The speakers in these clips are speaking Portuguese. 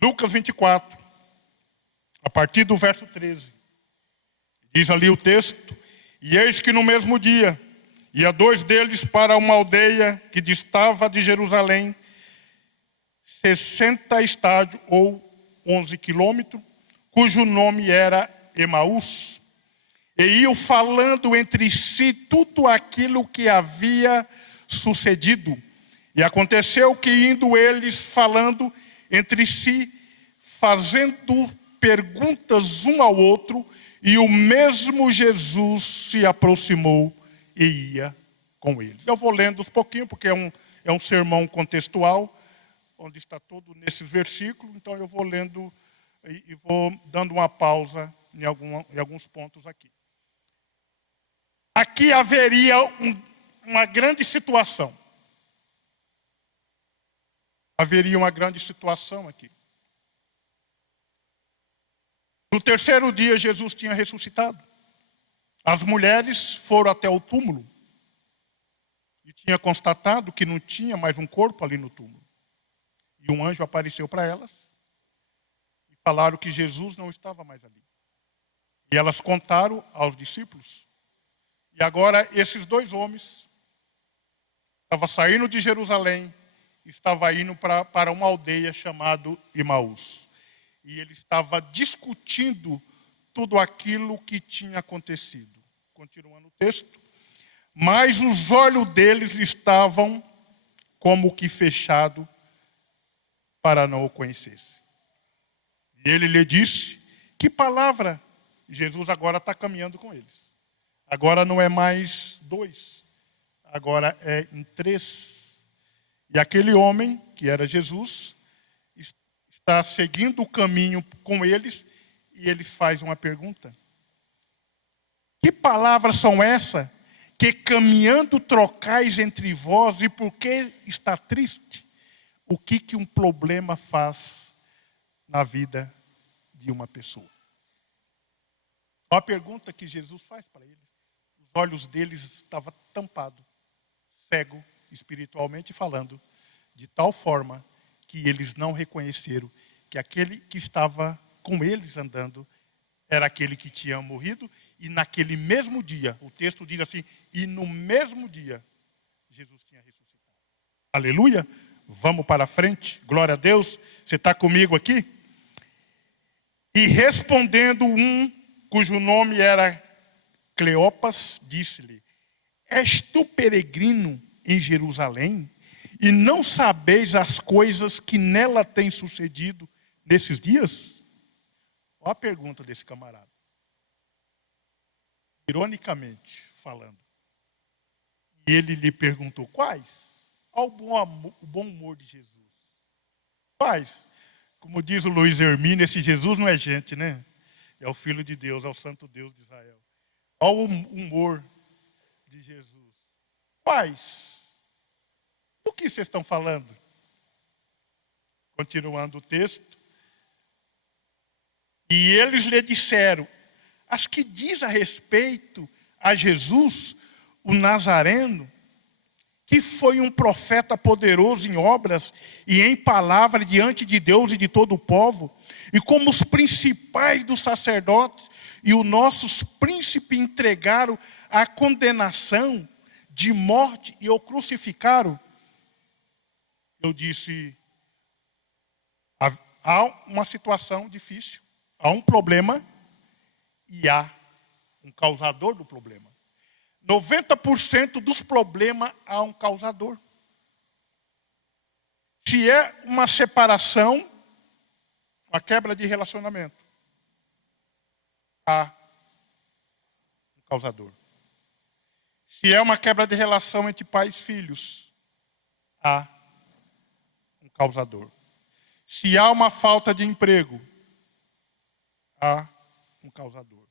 Lucas 24, a partir do verso 13. Diz ali o texto: e eis que no mesmo dia ia dois deles para uma aldeia que distava de Jerusalém 60 estádios ou 11 quilômetros, cujo nome era Emaús. E iam falando entre si tudo aquilo que havia sucedido. E aconteceu que, indo eles falando entre si, fazendo perguntas um ao outro, e o mesmo Jesus se aproximou e ia com eles. Eu vou lendo um pouquinho, porque é um sermão contextual, onde está todo nesses versículos. Então eu vou lendo e vou dando uma pausa em alguns pontos aqui. Aqui haveria uma grande situação. Haveria uma grande situação aqui. No terceiro dia, Jesus tinha ressuscitado. As mulheres foram até o túmulo e tinha constatado que não tinha mais um corpo ali no túmulo. E um anjo apareceu para elas e falaram que Jesus não estava mais ali. E elas contaram aos discípulos. E agora esses dois homens estavam saindo de Jerusalém, estavam indo para uma aldeia chamada Emaús. E ele estava discutindo tudo aquilo que tinha acontecido. Continuando o texto. Mas os olhos deles estavam como que fechados para não o conhecesse. E ele lhe disse: que palavra? Jesus agora está caminhando com eles. Agora não é mais dois, agora é em três. E aquele homem, que era Jesus, está seguindo o caminho com eles, e ele faz uma pergunta: que palavras são essas que caminhando trocais entre vós, e por que está triste? O que um problema faz na vida de uma pessoa? A pergunta que Jesus faz para eles. Os olhos deles estavam tampados, cego espiritualmente falando, de tal forma que eles não reconheceram que aquele que estava com eles andando era aquele que tinha morrido. E naquele mesmo dia, o texto diz assim, e no mesmo dia, Jesus tinha ressuscitado. Aleluia! Vamos para frente, glória a Deus. Você está comigo aqui? E respondendo um, cujo nome era Cleopas, disse-lhe: és tu peregrino em Jerusalém, e não sabeis as coisas que nela têm sucedido nesses dias? Olha a pergunta desse camarada. Ironicamente falando. E ele lhe perguntou: quais? Ao bom humor de Jesus. Quais? Como diz o Luiz Hermínio, esse Jesus não é gente, né? É o Filho de Deus, é o Santo Deus de Israel. Ao humor de Jesus. Quais? Do que vocês estão falando? Continuando o texto. E eles lhe disseram: as que diz a respeito a Jesus, o Nazareno, que foi um profeta poderoso em obras e em palavra diante de Deus e de todo o povo, e como os principais dos sacerdotes e os nossos príncipes entregaram a condenação de morte e o crucificaram. Eu disse: há uma situação difícil, há um problema e há um causador do problema. 90% dos problemas há um causador. Se é uma separação, uma quebra de relacionamento, há um causador. Se é uma quebra de relação entre pais e filhos, há um causador. Se há uma falta de emprego, há um causador.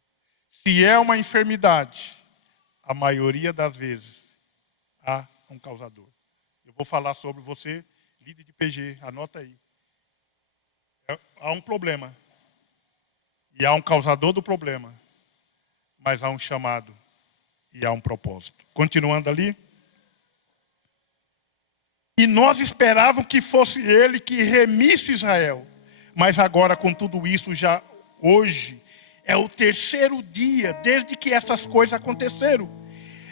Se é uma enfermidade, a maioria das vezes há um causador. Eu vou falar sobre você, líder de PG, anota aí. Há um problema. E há um causador do problema. Mas há um chamado e há um propósito. Continuando ali. E nós esperávamos que fosse ele que remisse Israel. mas agora com tudo isso já hoje é o terceiro dia desde que essas coisas aconteceram.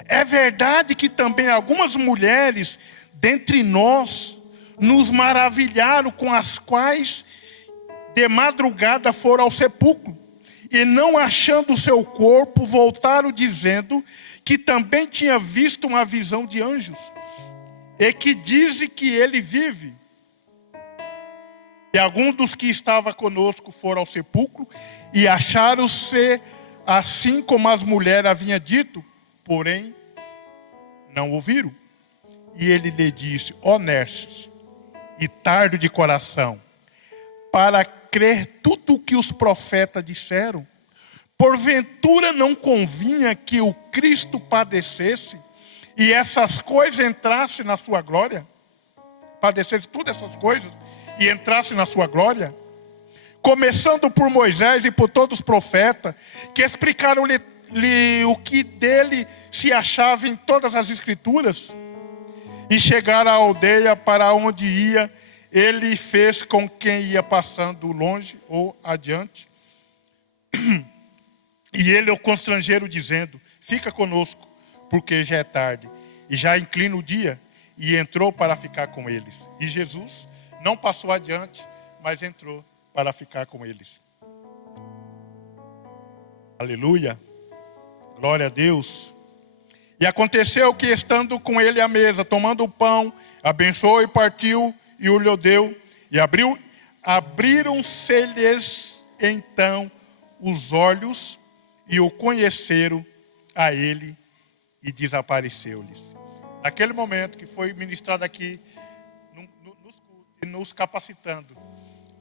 É verdade que também algumas mulheres dentre nós nos maravilharam, com as quais de madrugada foram ao sepulcro, e não achando o seu corpo, voltaram dizendo que também tinha visto uma visão de anjos, e que dizem que ele vive. E alguns dos que estavam conosco foram ao sepulcro, e acharam-se assim como as mulheres haviam dito, porém não ouviram. E ele lhe disse: honestos e tardo de coração, para crer tudo o que os profetas disseram, porventura não convinha que o Cristo padecesse e essas coisas entrassem na sua glória? Padecesse todas essas coisas e entrasse na sua glória? Começando por Moisés e por todos os profetas, que explicaram-lhe o que dele se achava em todas as escrituras. E chegaram à aldeia para onde ia, ele fez com quem ia passando longe ou adiante. E ele o constrangeram dizendo: fica conosco, porque já é tarde, e já inclina o dia. E entrou para ficar com eles. E Jesus não passou adiante, mas entrou para ficar com eles. Aleluia, glória a Deus. E aconteceu que, estando com ele à mesa, tomando o pão, abençoou e partiu, e o lhe deu, e abriram-se-lhes então os olhos, e o conheceram a ele, e desapareceu-lhes. Naquele momento que foi ministrado aqui, nos capacitando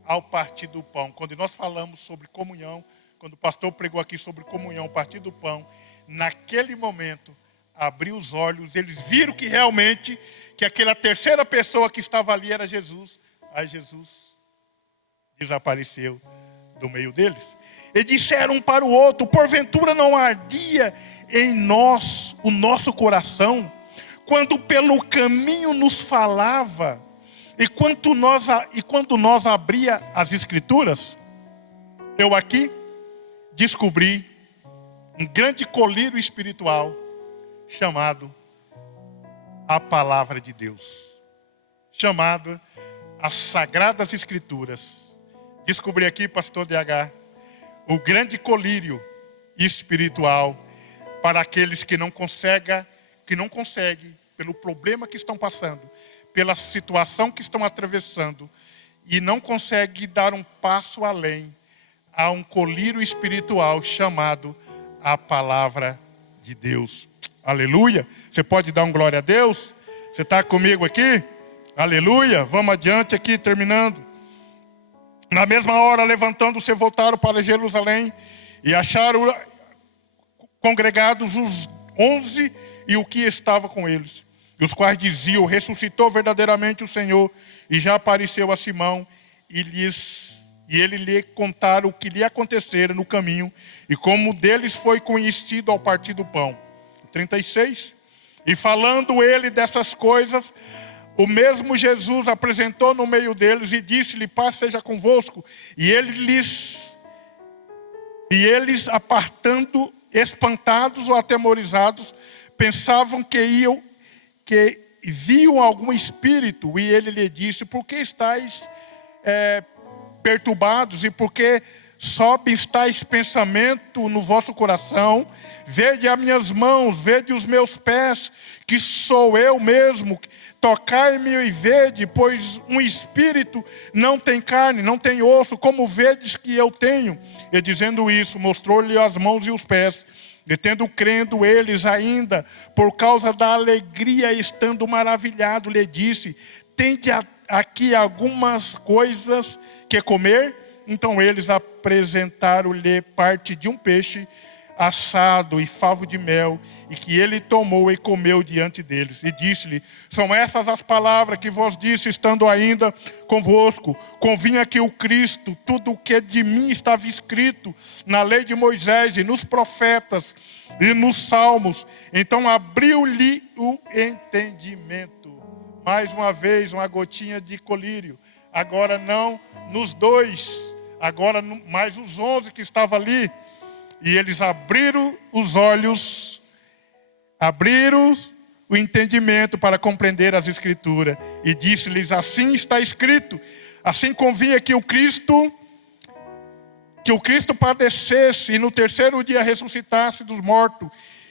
ao partir do pão, quando nós falamos sobre comunhão, quando o pastor pregou aqui sobre comunhão, partir do pão, naquele momento, abriu os olhos, eles viram que realmente, que aquela terceira pessoa que estava ali era Jesus. Aí Jesus desapareceu do meio deles. E disseram um para o outro: porventura não ardia em nós o nosso coração, quando pelo caminho nos falava, e quando nós abria as escrituras? Eu aqui descobri um grande colírio espiritual, chamado a Palavra de Deus, chamado as Sagradas Escrituras. Descobri aqui, pastor DH, o grande colírio espiritual para aqueles que não conseguem, pelo problema que estão passando, pela situação que estão atravessando, e não conseguem dar um passo além. Há um colírio espiritual chamado a Palavra de Deus. Aleluia. Você pode dar um glória a Deus? Você está comigo aqui? Aleluia. Vamos adiante aqui, terminando. Na mesma hora, levantando-se, voltaram para Jerusalém e acharam congregados os 11 e o que estava com eles, os quais diziam: ressuscitou verdadeiramente o Senhor e já apareceu a Simão. E ele lhe contaram o que lhe acontecera no caminho e como deles foi conhecido ao partir do pão. 36. E falando ele dessas coisas, o mesmo Jesus apresentou no meio deles e disse-lhe: paz seja convosco. E eles apartando, espantados ou atemorizados, pensavam que viam algum espírito. E ele lhe disse: por que estáis perturbados, e por que sobe tais pensamentos no vosso coração? Vede as minhas mãos, vede os meus pés, que sou eu mesmo. Tocai-me e vede, pois um espírito não tem carne, não tem osso, como vedes que eu tenho. E dizendo isso, mostrou-lhe as mãos e os pés. E tendo crendo eles ainda, por causa da alegria, estando maravilhado, lhe disse: tende aqui algumas coisas que comer. Então eles apresentaram-lhe parte de um peixe assado e favo de mel, e que ele tomou e comeu diante deles. E disse-lhe: são essas as palavras que vos disse, estando ainda convosco. Convinha que o Cristo, tudo o que de mim estava escrito na lei de Moisés e nos profetas e nos salmos. Então abriu-lhe o entendimento. Mais uma vez, uma gotinha de colírio. Agora não nos dois, agora mais os 11 que estavam ali. E eles abriram os olhos, abriram o entendimento para compreender as Escrituras. E disse-lhes: assim está escrito, assim convinha que o Cristo padecesse e no terceiro dia ressuscitasse dos mortos,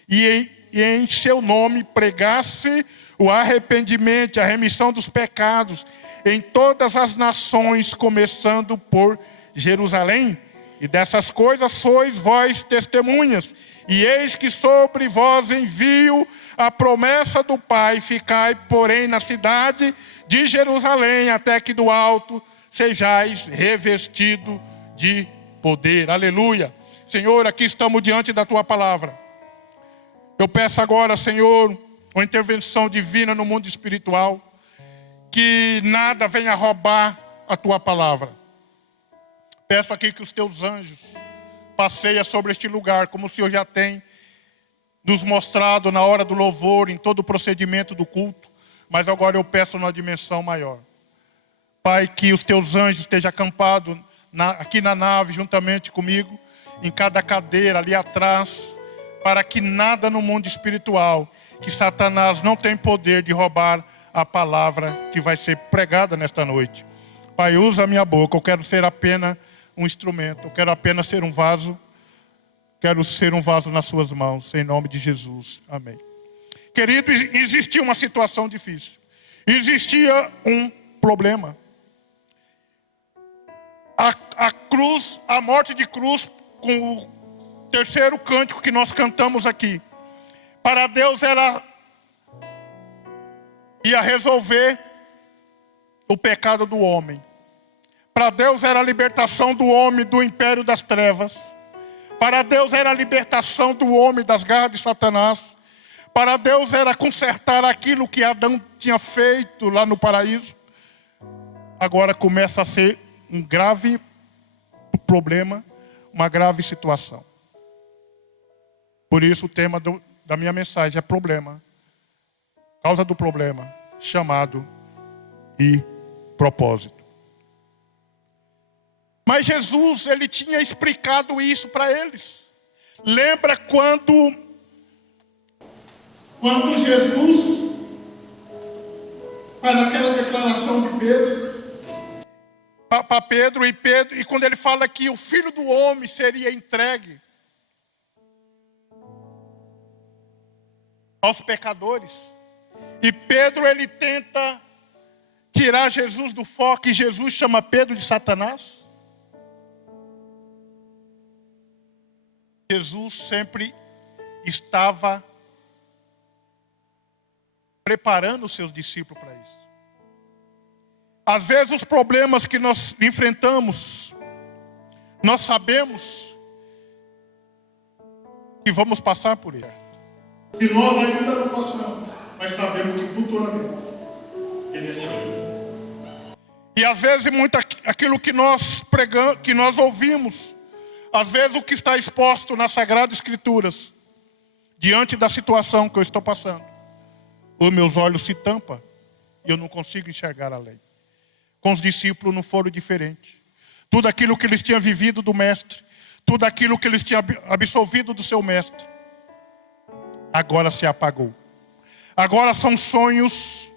e em seu nome pregasse o arrependimento, a remissão dos pecados em todas as nações, começando por Jerusalém. E dessas coisas sois vós testemunhas. E eis que sobre vós envio a promessa do Pai. Ficai, porém, na cidade de Jerusalém, até que do alto sejais revestido de poder. Aleluia. Senhor, aqui estamos diante da Tua palavra. Eu peço agora, Senhor, uma intervenção divina no mundo espiritual, que nada venha roubar a Tua palavra. Peço aqui que os Teus anjos passeiem sobre este lugar, como o Senhor já tem nos mostrado na hora do louvor, em todo o procedimento do culto, mas agora eu peço numa dimensão maior. Pai, que os Teus anjos estejam acampados aqui na nave, juntamente comigo, em cada cadeira ali atrás, para que nada no mundo espiritual, que Satanás não tem poder de roubar a palavra que vai ser pregada nesta noite. Pai, usa a minha boca, eu quero ser apenas um instrumento, eu quero apenas ser um vaso, quero ser um vaso nas suas mãos, em nome de Jesus, amém. Querido, existia uma situação difícil, existia um problema. A cruz, a morte de cruz, com o terceiro cântico que nós cantamos aqui, para Deus ia resolver o pecado do homem. Para Deus era a libertação do homem do império das trevas. Para Deus era a libertação do homem das garras de Satanás. Para Deus era consertar aquilo que Adão tinha feito lá no paraíso. Agora começa a ser um grave problema, uma grave situação. Por isso o tema da minha mensagem é problema. Causa do problema, chamado e propósito. Mas Jesus, ele tinha explicado isso para eles. Lembra quando Jesus faz aquela declaração de Pedro, para Pedro, e quando ele fala que o Filho do Homem seria entregue aos pecadores. E Pedro, ele tenta tirar Jesus do foco, e Jesus chama Pedro de Satanás. Jesus sempre estava preparando os seus discípulos para isso. Às vezes os problemas que nós enfrentamos, nós sabemos que vamos passar por ele. E nós ainda não passamos, mas sabemos que futuramente ele estará. E às vezes muito aquilo que nós pregamos, que nós ouvimos, às vezes o que está exposto nas Sagradas Escrituras, diante da situação que eu estou passando, os meus olhos se tampam e eu não consigo enxergar além. Com os discípulos não foram diferentes. Tudo aquilo que eles tinham vivido do Mestre, tudo aquilo que eles tinham absorvido do seu Mestre, agora se apagou. Agora são sonhos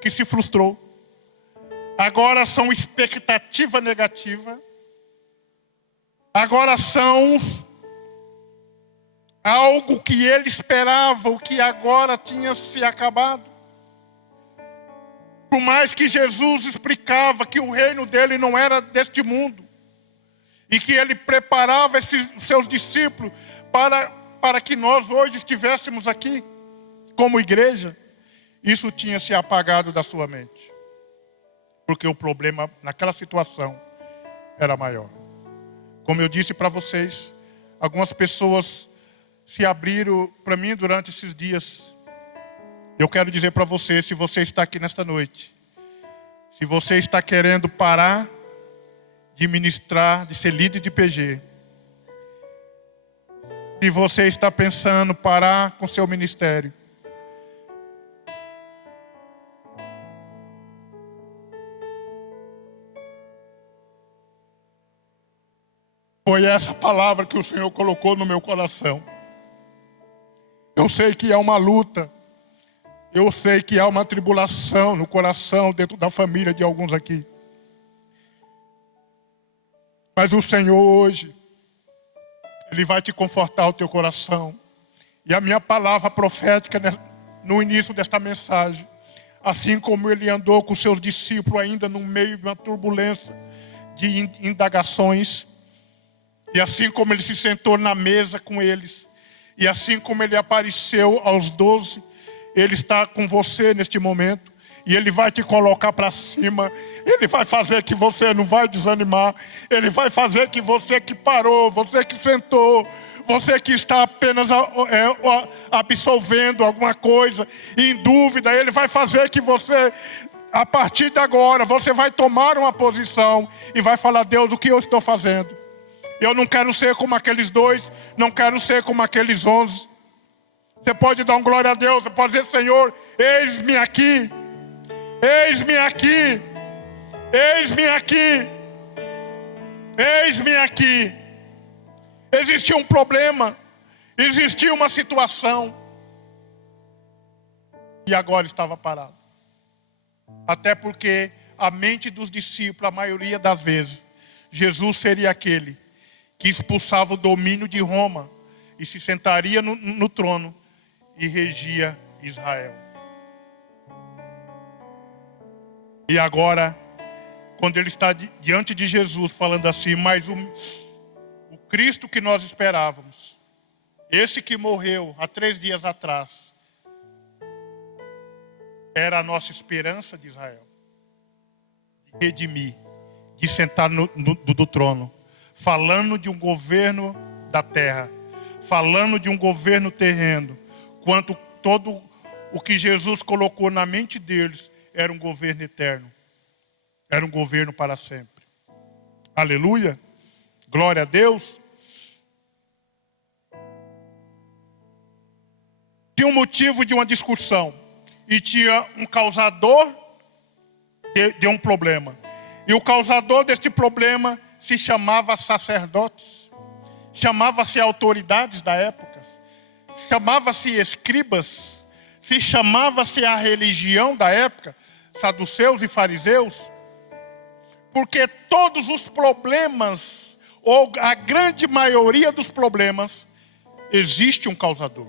que se frustrou. Agora são expectativa negativa. Agora são algo que ele esperava, o que agora tinha se acabado. Por mais que Jesus explicava que o reino dele não era deste mundo, e que ele preparava seus discípulos para que nós hoje estivéssemos aqui, como igreja, isso tinha se apagado da sua mente. Porque o problema naquela situação era maior. Como eu disse para vocês, algumas pessoas se abriram para mim durante esses dias. Eu quero dizer para você, se você está aqui nesta noite, se você está querendo parar de ministrar, de ser líder de PG, se você está pensando parar com seu ministério, Foi essa palavra que o Senhor colocou no meu coração. Eu sei que há uma luta. Eu sei que há uma tribulação no coração, dentro da família de alguns aqui. Mas o Senhor hoje, Ele vai te confortar o teu coração. E a minha palavra profética no início desta mensagem, assim como Ele andou com seus discípulos ainda no meio de uma turbulência de indagações, e assim como Ele se sentou na mesa com eles, e assim como Ele apareceu aos 12, Ele está com você neste momento. E Ele vai te colocar para cima. Ele vai fazer que você não vai desanimar. Ele vai fazer que você que parou, você que sentou, você que está apenas absolvendo alguma coisa, em dúvida, Ele vai fazer que você, a partir de agora, você vai tomar uma posição e vai falar: Deus, o que eu estou fazendo? Eu não quero ser como aqueles 2, não quero ser como aqueles 11. Você pode dar um glória a Deus, você pode dizer: Senhor, eis-me aqui. Eis-me aqui, eis-me aqui, eis-me aqui. Existia um problema, existia uma situação, e agora estava parado. Até porque a mente dos discípulos, a maioria das vezes, Jesus seria aquele que expulsava o domínio de Roma e se sentaria no trono e regia Israel. E agora, quando ele está diante de Jesus, falando assim: mas o Cristo que nós esperávamos, esse que morreu há 3 dias atrás, era a nossa esperança de Israel, de redimir, de sentar do trono, falando de um governo da terra, falando de um governo terreno, quanto todo o que Jesus colocou na mente deles era um governo eterno. Era um governo para sempre. Aleluia. Glória a Deus. Tinha um motivo de uma discussão. E tinha um causador de um problema. E o causador deste problema se chamava sacerdotes. Chamava-se autoridades da época. Chamava-se escribas. Se chamava-se a religião da época, saduceus e fariseus, porque todos os problemas, ou a grande maioria dos problemas, existe um causador.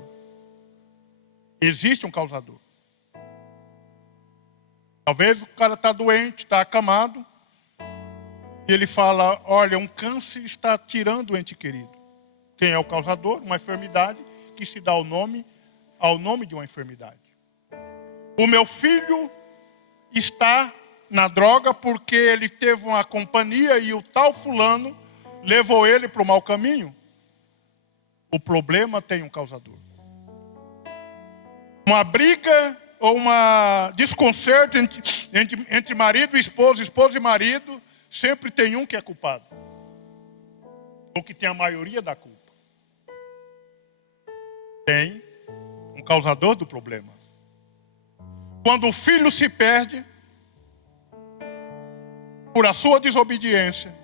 Existe um causador. Talvez o cara está doente, está acamado, e ele fala: olha, um câncer está tirando o ente querido. Quem é o causador? Uma enfermidade que se dá ao nome de uma enfermidade. O meu filho está na droga porque ele teve uma companhia e o tal fulano levou ele para o mau caminho. O problema tem um causador. Uma briga ou uma desconcerto entre marido e esposa e marido, sempre tem um que é culpado. Ou que tem a maioria da culpa. Tem um causador do problema. Quando o filho se perde por a sua desobediência,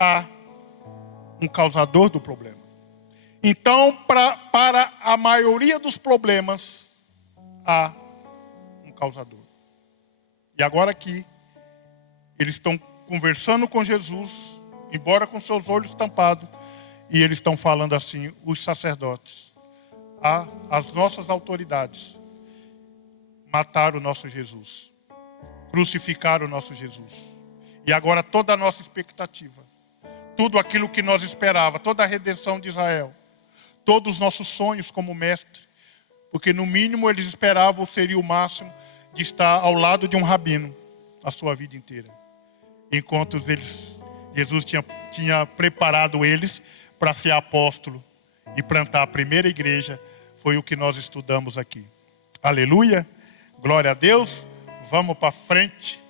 há um causador do problema. Então, para a maioria dos problemas, há um causador. E agora aqui, eles estão conversando com Jesus, embora com seus olhos tampados, e eles estão falando assim: os sacerdotes, as nossas autoridades, mataram o nosso Jesus, crucificaram o nosso Jesus. E agora toda a nossa expectativa, tudo aquilo que nós esperávamos, toda a redenção de Israel, todos os nossos sonhos como mestre, porque no mínimo eles esperavam, seria o máximo, de estar ao lado de um rabino a sua vida inteira. Enquanto Jesus tinha preparado eles para ser apóstolo e plantar a primeira igreja, foi o que nós estudamos aqui. Aleluia, glória a Deus. Vamos para frente,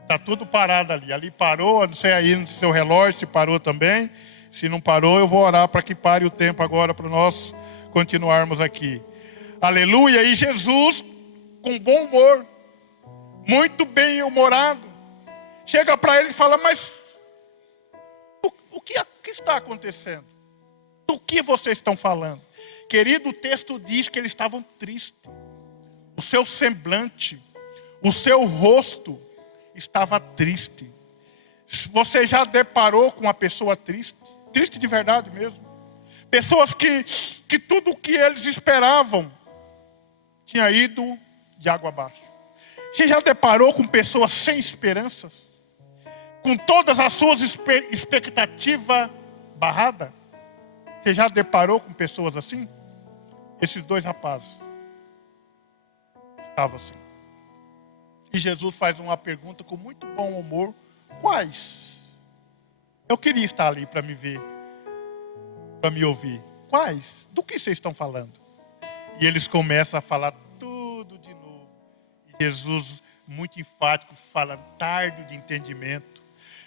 está tudo parado ali. Ali parou, não sei aí no seu relógio se parou também. Se não parou, eu vou orar para que pare o tempo agora para nós continuarmos aqui. Aleluia. E Jesus, com bom humor, muito bem humorado, chega para ele e fala: mas o que está acontecendo? Do que vocês estão falando? Querido, o texto diz que eles estavam tristes. O seu semblante, o seu rosto estava triste. Você já deparou com uma pessoa triste? Triste de verdade mesmo. Pessoas que tudo o que eles esperavam tinha ido de água abaixo. Você já deparou com pessoas sem esperanças? Com todas as suas expectativas barradas? Você já deparou com pessoas assim? Esses dois rapazes estavam assim. E Jesus faz uma pergunta com muito bom humor. Quais? Eu queria estar ali para me ver, para me ouvir. Quais? Do que vocês estão falando? E eles começam a falar tudo de novo. E Jesus, muito enfático, fala: tardo de entendimento.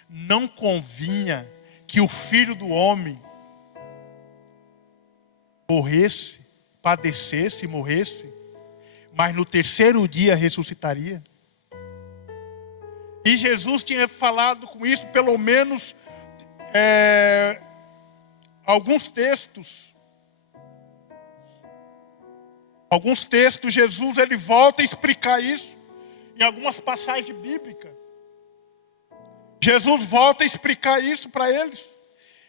Não convinha que o Filho do Homem morresse, padecesse e morresse, mas no terceiro dia ressuscitaria. E Jesus tinha falado com isso, pelo menos alguns textos. Alguns textos, Jesus ele volta a explicar isso em algumas passagens bíblicas. Jesus volta a explicar isso para eles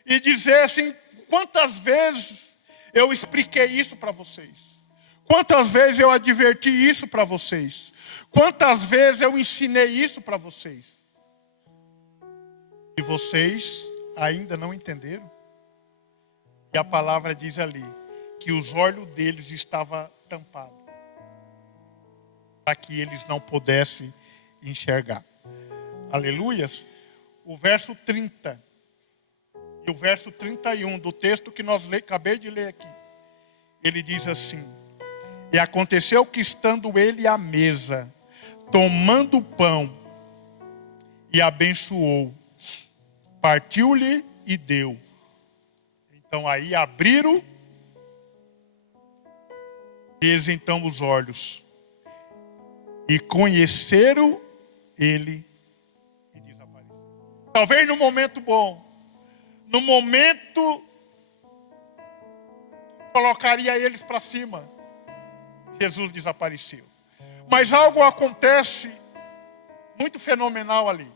e dizer assim: quantas vezes eu expliquei isso para vocês? Quantas vezes eu adverti isso para vocês? Quantas vezes eu ensinei isso para vocês? E vocês ainda não entenderam? E a palavra diz ali que os olhos deles estavam tampados, para que eles não pudessem enxergar. Aleluias. O verso 30 e o verso 31 do texto que nós acabei de ler aqui, ele diz assim: e aconteceu que, estando ele à mesa, tomando o pão, e abençoou, partiu-lhe e deu. Então aí abriram eles então os olhos e conheceram ele e desapareceram. Talvez no momento bom, no momento que colocaria eles para cima, Jesus desapareceu. Mas algo acontece muito fenomenal ali.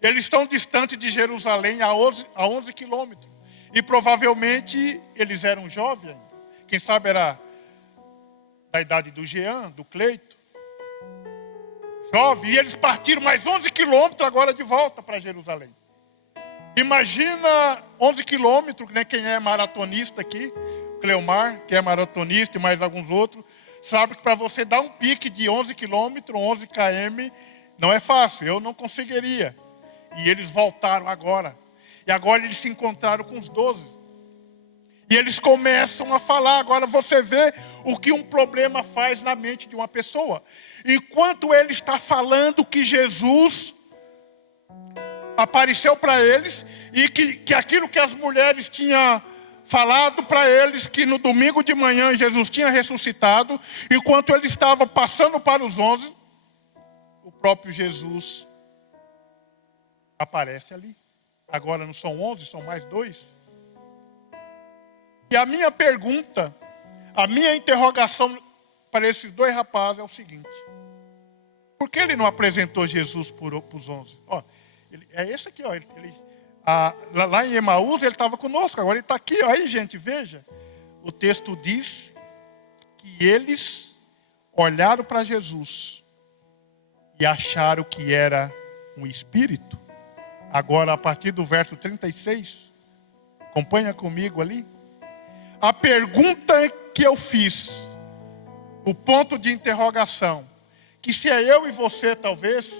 Eles estão distantes de Jerusalém a 11 quilômetros. E provavelmente eles eram jovens ainda. Quem sabe era da idade do Jean, do Cleito. Jovem. E eles partiram mais 11 quilômetros agora de volta para Jerusalém. Imagina 11 quilômetros, né? Quem é maratonista aqui, Cleomar, que é maratonista e mais alguns outros, sabe que para você dar um pique de 11 quilômetros, 11 km, não é fácil. Eu não conseguiria. E eles voltaram agora. E agora eles se encontraram com os 12. E eles começam a falar. Agora você vê o que um problema faz na mente de uma pessoa. Enquanto ele está falando que Jesus apareceu para eles, e que aquilo que as mulheres tinham falado para eles, que no domingo de manhã Jesus tinha ressuscitado, enquanto ele estava passando para os 11, o próprio Jesus aparece ali. Agora não são 11, são mais 2. E a minha pergunta, a minha interrogação para esses 2 rapazes é o seguinte: por que ele não apresentou Jesus para os 11? Ó, é esse aqui, ó. Lá em Emaús ele estava conosco, agora ele está aqui. Ó. Aí, gente, veja. O texto diz que eles olharam para Jesus e acharam que era um espírito. Agora, a partir do verso 36, acompanha comigo ali. A pergunta que eu fiz, o ponto de interrogação, que se é eu e você, talvez,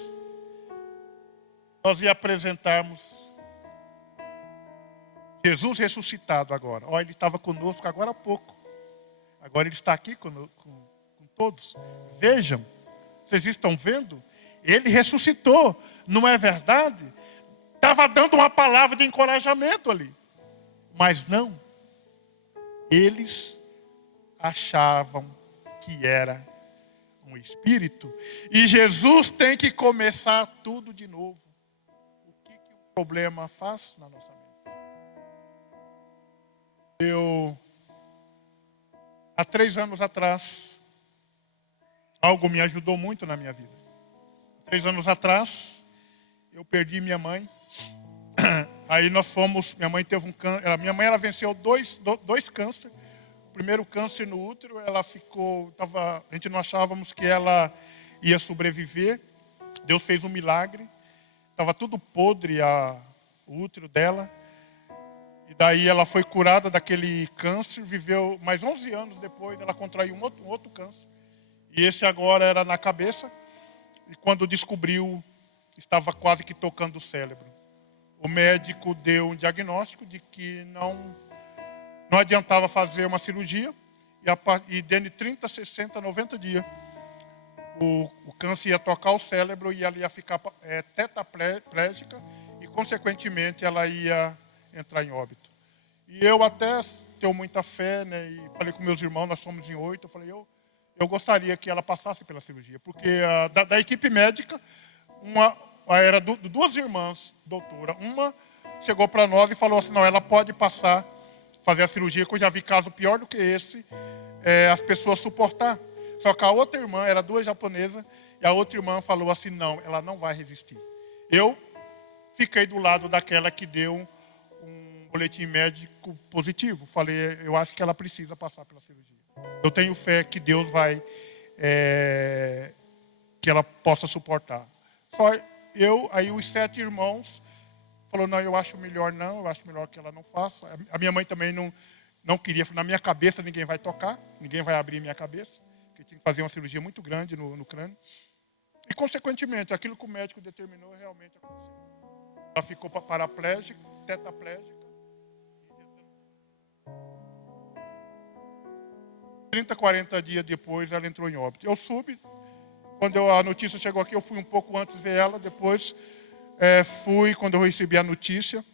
nós ia apresentarmos Jesus ressuscitado agora. Ó, ele estava conosco agora há pouco. Agora ele está aqui com todos. Vejam, vocês estão vendo? Ele ressuscitou, não é verdade? Estava dando uma palavra de encorajamento ali. Mas não. Eles achavam que era um espírito. E Jesus tem que começar tudo de novo. O que o problema faz na nossa mente? Há 3 anos atrás, algo me ajudou muito na minha vida. 3 anos atrás, eu perdi minha mãe. Aí minha mãe teve um câncer. Minha mãe ela venceu dois cânceres. O primeiro câncer no útero, ela ficou, a gente não achávamos que ela ia sobreviver. Deus fez um milagre. Estava tudo podre o útero dela. E daí ela foi curada daquele câncer, viveu mais 11 anos depois, ela contraiu um outro câncer. E esse agora era na cabeça. E quando descobriu, estava quase que tocando o cérebro. O médico deu um diagnóstico de que não adiantava fazer uma cirurgia. E dentro de 30, 60, 90 dias, o câncer ia tocar o cérebro e ela ia ficar tetraplégica. E, consequentemente, ela ia entrar em óbito. E eu até tenho muita fé, né? E falei com meus irmãos, nós somos em 8. Eu falei, eu gostaria que ela passasse pela cirurgia. Porque da equipe médica, era duas irmãs, doutora. Uma chegou para nós e falou assim, não, ela pode fazer a cirurgia, que eu já vi caso pior do que esse, as pessoas suportar. Só que a outra irmã, era 2 japonesas, e a outra irmã falou assim, não, ela não vai resistir. Eu fiquei do lado daquela que deu um boletim médico positivo. Falei, eu acho que ela precisa passar pela cirurgia. Eu tenho fé que Deus vai, que ela possa suportar. Aí os 7 irmãos falou, não, eu acho melhor que ela não faça. A minha mãe também não queria, na minha cabeça ninguém vai tocar, ninguém vai abrir minha cabeça, porque tinha que fazer uma cirurgia muito grande no crânio. E, consequentemente, aquilo que o médico determinou realmente aconteceu. Ela ficou paraplégica, tetraplégica. 30, 40 dias depois, ela entrou em óbito. Eu soube, quando a notícia chegou aqui, eu fui um pouco antes ver ela. Depois, quando eu recebi a notícia,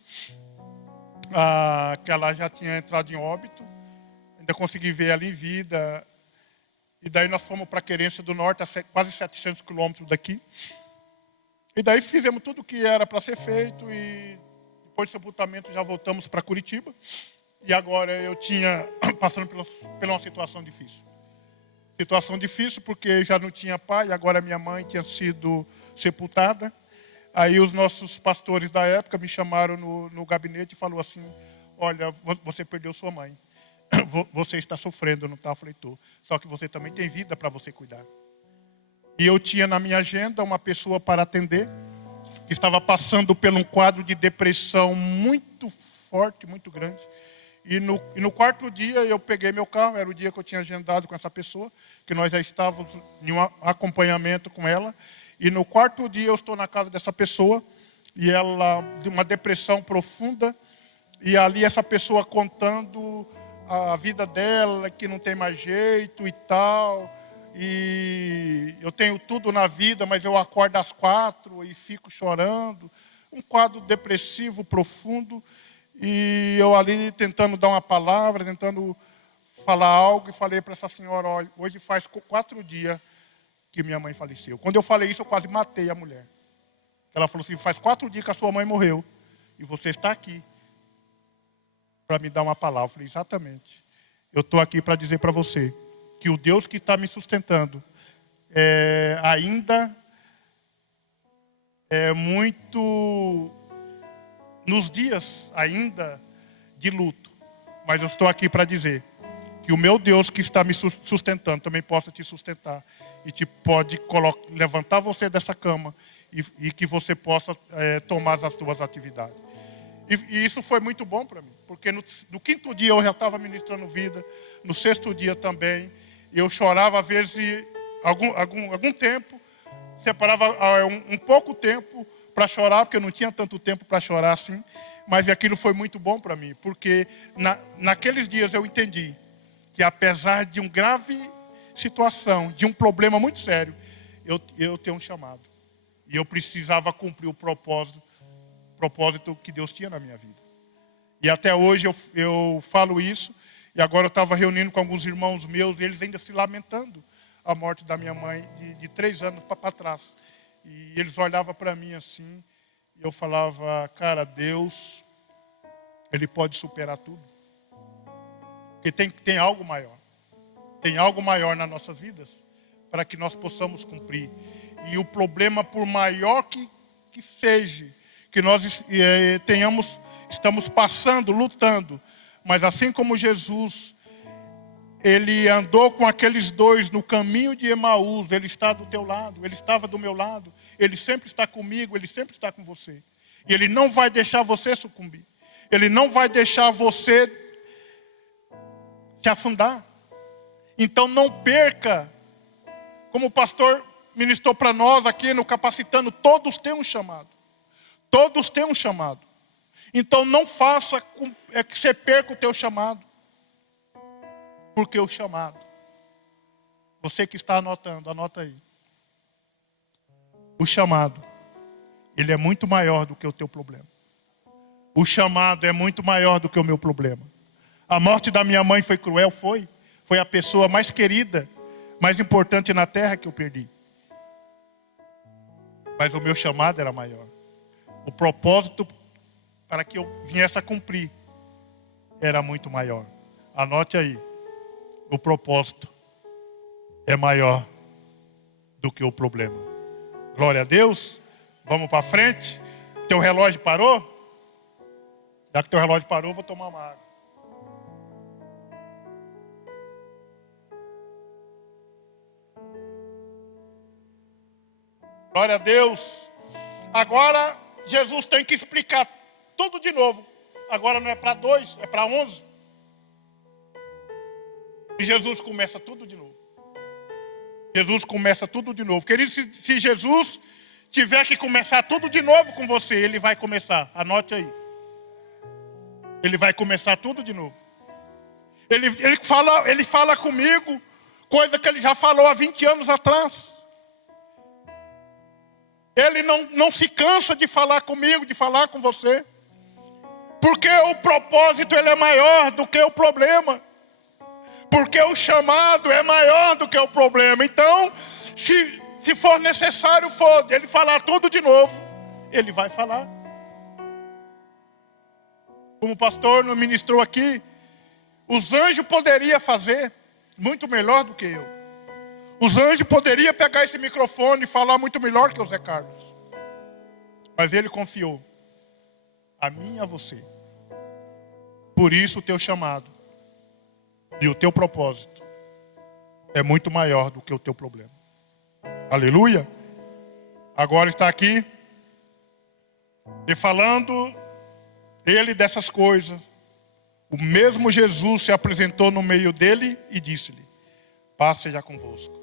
que ela já tinha entrado em óbito. Ainda consegui ver ela em vida. E daí nós fomos para Querência do Norte, a quase 700 quilômetros daqui. E daí fizemos tudo o que era para ser feito e depois do sepultamento já voltamos para Curitiba. E agora eu tinha passando por uma situação difícil. Situação difícil porque já não tinha pai, agora minha mãe tinha sido sepultada. Aí os nossos pastores da época me chamaram no gabinete e falaram assim, olha, você perdeu sua mãe. Você está sofrendo, não está? Eu falei, estou. Só que você também tem vida para você cuidar. E eu tinha na minha agenda uma pessoa para atender, que estava passando por um quadro de depressão muito forte, muito grande. E no 4º dia eu peguei meu carro, era o dia que eu tinha agendado com essa pessoa, que nós já estávamos em um acompanhamento com ela. E no 4º dia eu estou na casa dessa pessoa, e ela, de uma depressão profunda, e ali essa pessoa contando a vida dela, que não tem mais jeito e tal. E eu tenho tudo na vida, mas eu acordo às 4 e fico chorando. Um quadro depressivo profundo. E eu ali tentando dar uma palavra, tentando falar algo. E falei para essa senhora, olha, hoje faz 4 dias que minha mãe faleceu. Quando eu falei isso, eu quase matei a mulher. Ela falou assim, faz 4 dias que a sua mãe morreu. E você está aqui para me dar uma palavra. Eu falei, exatamente. Eu estou aqui para dizer para você que o Deus que está me sustentando ainda é muito nos dias ainda de luto. Mas eu estou aqui para dizer que o meu Deus que está me sustentando também possa te sustentar e te pode levantar você dessa cama e que você possa tomar as suas atividades. E isso foi muito bom para mim, porque no 5º dia eu já estava ministrando vida, no 6º dia também. Eu chorava, às vezes, algum tempo, separava um pouco tempo para chorar, porque eu não tinha tanto tempo para chorar assim. Mas aquilo foi muito bom para mim, porque naqueles dias eu entendi que, apesar de uma grave situação, de um problema muito sério, eu tenho um chamado. E eu precisava cumprir o propósito que Deus tinha na minha vida. E até hoje eu falo isso. E agora eu estava reunindo com alguns irmãos meus, e eles ainda se lamentando a morte da minha mãe de 3 anos para trás. E eles olhavam para mim assim, e eu falava, cara, Deus, Ele pode superar tudo. Porque tem algo maior. Tem algo maior nas nossas vidas para que nós possamos cumprir. E o problema, por maior que seja, que nós estamos passando, lutando, mas assim como Jesus, ele andou com aqueles dois no caminho de Emaús, ele está do teu lado, ele estava do meu lado, ele sempre está comigo, ele sempre está com você. E ele não vai deixar você sucumbir. Ele não vai deixar você se afundar. Então não perca, como o pastor ministrou para nós aqui no Capacitando, todos têm um chamado. Todos têm um chamado. Então não faça que você perca o teu chamado. Porque o chamado, você que está anotando, anota aí. O chamado, ele é muito maior do que o teu problema. O chamado é muito maior do que o meu problema. A morte da minha mãe foi cruel, foi. Foi a pessoa mais querida, mais importante na terra que eu perdi. Mas o meu chamado era maior. O propósito para que eu viesse a cumprir era muito maior. Anote aí. O propósito é maior do que o problema. Glória a Deus. Vamos para frente. Teu relógio parou? Já que teu relógio parou, eu vou tomar uma água. Glória a Deus. Agora, Jesus tem que explicar tudo de novo. Agora não é para 2, é para 11. E Jesus começa tudo de novo. Jesus começa tudo de novo. Querido, se Jesus tiver que começar tudo de novo com você, ele vai começar. Anote aí. Ele vai começar tudo de novo. Ele fala comigo coisa que ele já falou há 20 anos atrás. Ele não se cansa de falar comigo, de falar com você. Porque o propósito ele é maior do que o problema. Porque o chamado é maior do que o problema. Então, se for necessário, ele falar tudo de novo, ele vai falar. Como o pastor nos ministrou aqui, os anjos poderiam fazer muito melhor do que eu. Os anjos poderiam pegar esse microfone e falar muito melhor que o Zé Carlos. Mas ele confiou a mim e a você. Por isso o teu chamado e o teu propósito é muito maior do que o teu problema. Aleluia. Agora está aqui e falando ele dessas coisas. O mesmo Jesus se apresentou no meio dele e disse-lhe: paz seja convosco.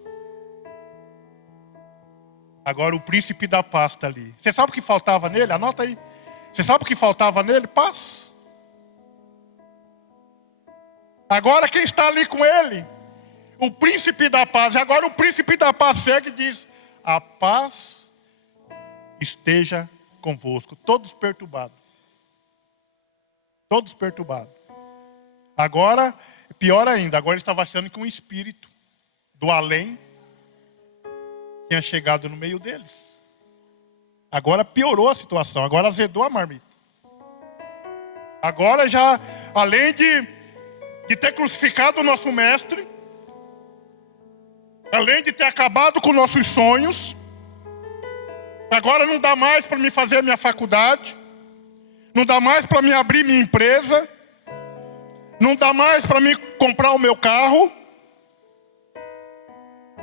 Agora o príncipe da paz está ali. Você sabe o que faltava nele? Anota aí. Você sabe o que faltava nele? Paz. Agora quem está ali com ele? O príncipe da paz. Agora o príncipe da paz segue e diz: a paz esteja convosco. Todos perturbados. Todos perturbados. Agora, pior ainda, agora ele estava achando que um espírito do além tinha chegado no meio deles. Agora piorou a situação, agora azedou a marmita. Agora já, além de ter crucificado o nosso mestre, além de ter acabado com nossos sonhos, agora não dá mais para me fazer a minha faculdade, não dá mais para me abrir minha empresa, não dá mais para me comprar o meu carro,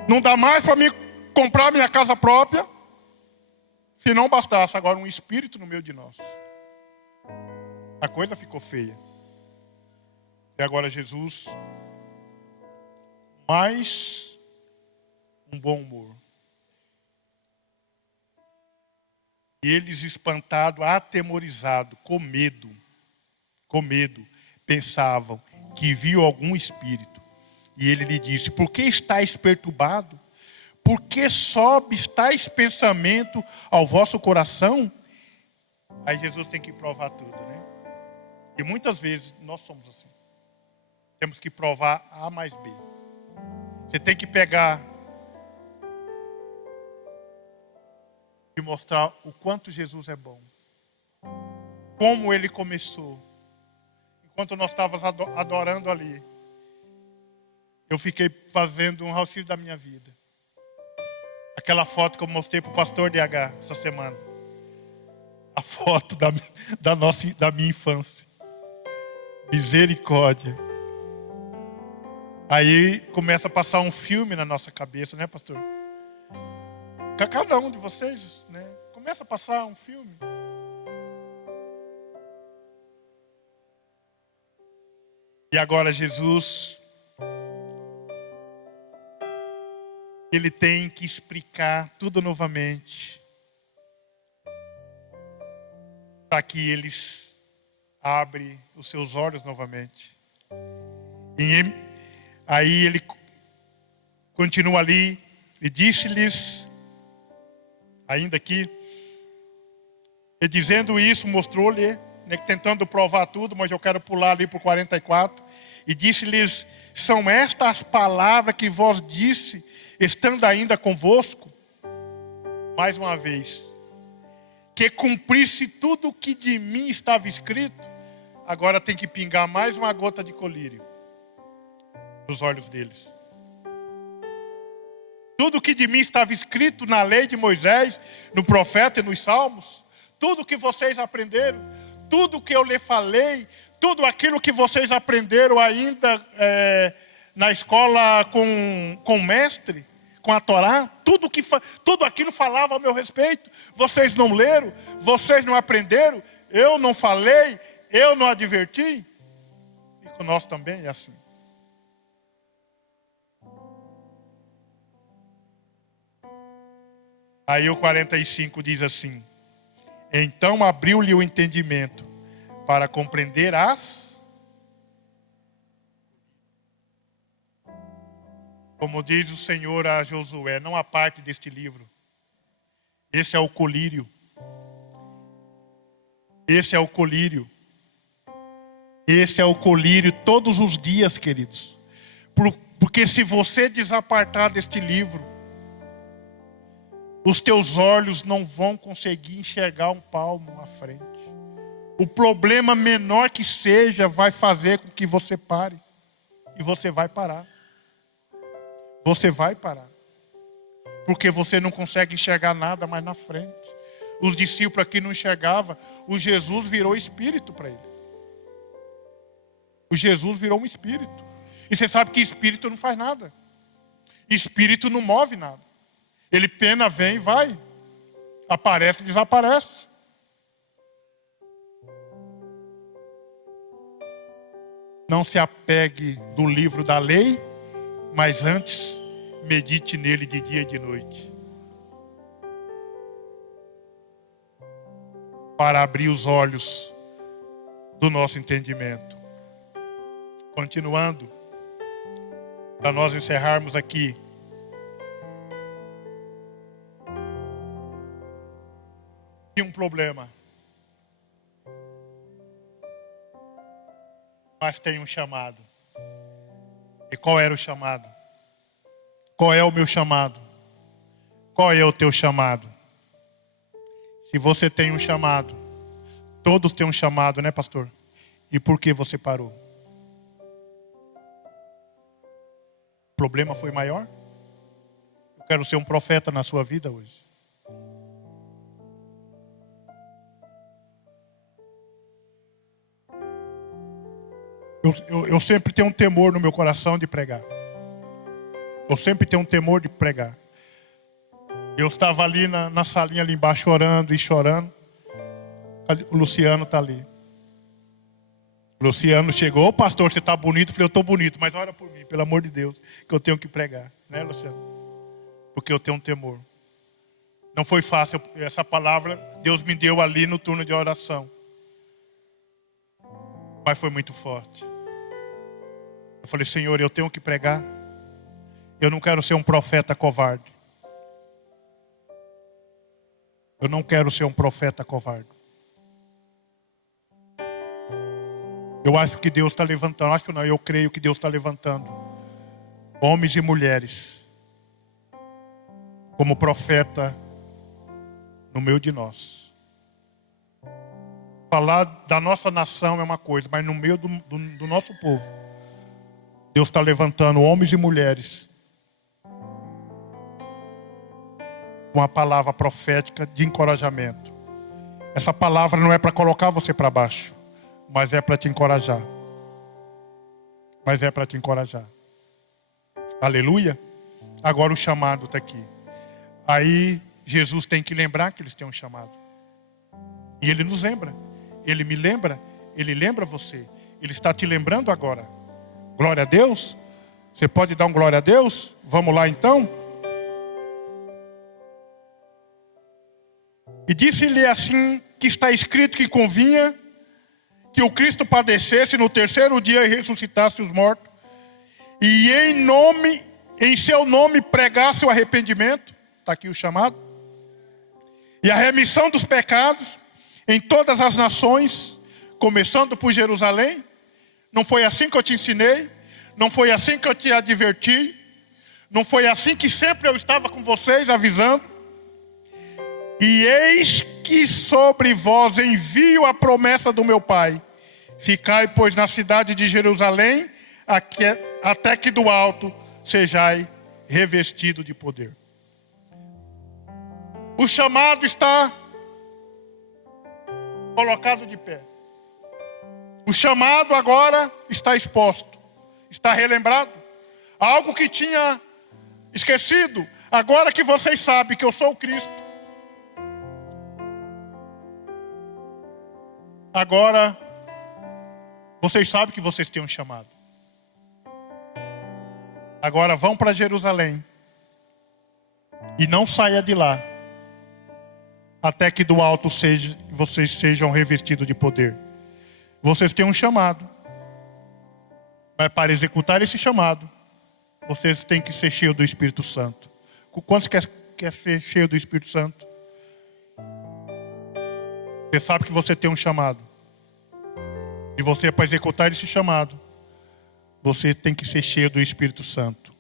não dá mais para me comprar minha casa própria. Se não bastasse agora um espírito no meio de nós, a coisa ficou feia. E agora Jesus, mais um bom humor. E eles espantados, atemorizados, com medo, pensavam que viu algum espírito. E ele lhe disse: por que estáis perturbado? Por que sobe tais pensamento ao vosso coração? Aí Jesus tem que provar tudo, né? E muitas vezes nós somos assim. Temos que provar A mais B. Você tem que pegar e mostrar o quanto Jesus é bom. Como ele começou. Enquanto nós estávamos adorando ali, eu fiquei fazendo um raio-x da minha vida. Aquela foto que eu mostrei para o pastor DH essa semana. A foto da minha infância. Misericórdia. Aí começa a passar um filme na nossa cabeça, né, pastor? Cada um de vocês, né? Começa a passar um filme. E agora Jesus, ele tem que explicar tudo novamente, para que eles abrem os seus olhos novamente. E aí ele continua ali e disse-lhes, ainda aqui, e dizendo isso, mostrou-lhe, né, tentando provar tudo, mas eu quero pular ali para o 44, e disse-lhes, são estas as palavras que vos disse, estando ainda convosco, mais uma vez, que cumprisse tudo o que de mim estava escrito. Agora tem que pingar mais uma gota de colírio nos olhos deles. Tudo o que de mim estava escrito na lei de Moisés, no profeta e nos salmos, tudo que vocês aprenderam, tudo que eu lhe falei, tudo aquilo que vocês aprenderam ainda na escola com o mestre, com a Torá, tudo aquilo falava ao meu respeito. Vocês não leram, vocês não aprenderam, eu não falei, eu não adverti. E com nós também é assim. Aí o 45 diz assim, então abriu-lhe o entendimento para compreender como diz o Senhor a Josué, não há parte deste livro. Esse é o colírio. Esse é o colírio. Esse é o colírio todos os dias, queridos. Porque se você desapartar deste livro, os teus olhos não vão conseguir enxergar um palmo à frente. O problema menor que seja vai fazer com que você pare. E você vai parar. Você vai parar. Porque você não consegue enxergar nada mais na frente. Os discípulos aqui não enxergavam. O Jesus virou espírito para eles. O Jesus virou um espírito. E você sabe que espírito não faz nada. Espírito não move nada. Ele pena, vem e vai. Aparece e desaparece. Não se apegue do livro da lei, mas antes medite nele de dia e de noite. Para abrir os olhos do nosso entendimento. Continuando, para nós encerrarmos aqui. Tinha um problema. Mas tem um chamado. E qual era o chamado? Qual é o meu chamado? Qual é o teu chamado? Se você tem um chamado, todos têm um chamado, né, pastor? E por que você parou? O problema foi maior? Eu quero ser um profeta na sua vida hoje. Eu sempre tenho um temor no meu coração de pregar. Eu sempre tenho um temor de pregar. Eu estava ali na salinha ali embaixo orando e chorando. O Luciano está ali. O Luciano chegou, ô pastor, você está bonito? Eu falei, eu estou bonito, mas ora por mim, pelo amor de Deus, que eu tenho que pregar. Né, Luciano? Porque eu tenho um temor. Não foi fácil, essa palavra Deus me deu ali no turno de oração. Mas foi muito forte. Eu falei, Senhor, eu tenho que pregar. Eu não quero ser um profeta covarde. Eu não quero ser um profeta covarde. Eu acho que Deus está levantando, acho que não, eu creio que Deus está levantando homens e mulheres como profeta no meio de nós. Falar da nossa nação é uma coisa, mas no meio do nosso povo, Deus está levantando homens e mulheres com uma palavra profética de encorajamento. Essa palavra não é para colocar você para baixo, mas é para te encorajar. Mas é para te encorajar. Aleluia. Agora o chamado está aqui. Aí Jesus tem que lembrar que eles têm um chamado. E Ele nos lembra. Ele me lembra. Ele lembra você. Ele está te lembrando agora. Glória a Deus. Você pode dar um glória a Deus? Vamos lá então. E disse-lhe assim que está escrito que convinha que o Cristo padecesse no terceiro dia e ressuscitasse os mortos. E em seu nome pregasse o arrependimento. Está aqui o chamado. E a remissão dos pecados em todas as nações, começando por Jerusalém. Não foi assim que eu te ensinei? Não foi assim que eu te adverti? Não foi assim que sempre eu estava com vocês avisando? E eis que sobre vós envio a promessa do meu Pai. Ficai, pois, na cidade de Jerusalém, até que do alto sejai revestido de poder. O chamado está colocado de pé. O chamado agora está exposto, está relembrado. Algo que tinha esquecido, agora que vocês sabem que eu sou o Cristo. Agora, vocês sabem que vocês têm um chamado. Agora vão para Jerusalém e não saia de lá até que do alto vocês sejam revestidos de poder. Vocês têm um chamado. Mas para executar esse chamado, vocês têm que ser cheios do Espírito Santo. Quantos quer ser cheio do Espírito Santo? Você sabe que você tem um chamado. E você, para executar esse chamado, você tem que ser cheio do Espírito Santo.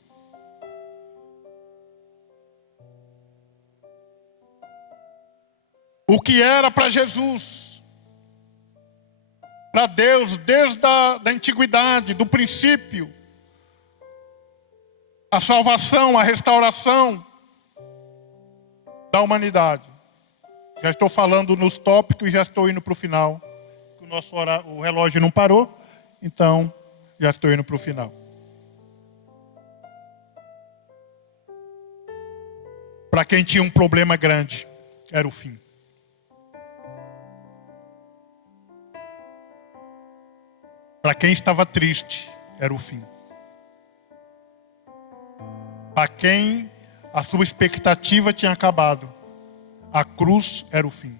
O que era para Jesus, para Deus, desde da antiguidade, do princípio, a salvação, a restauração da humanidade. Já estou falando nos tópicos e já estou indo para o final. O relógio não parou, então já estou indo para o final. Para quem tinha um problema grande, era o fim. Para quem estava triste, era o fim. Para quem a sua expectativa tinha acabado, a cruz era o fim.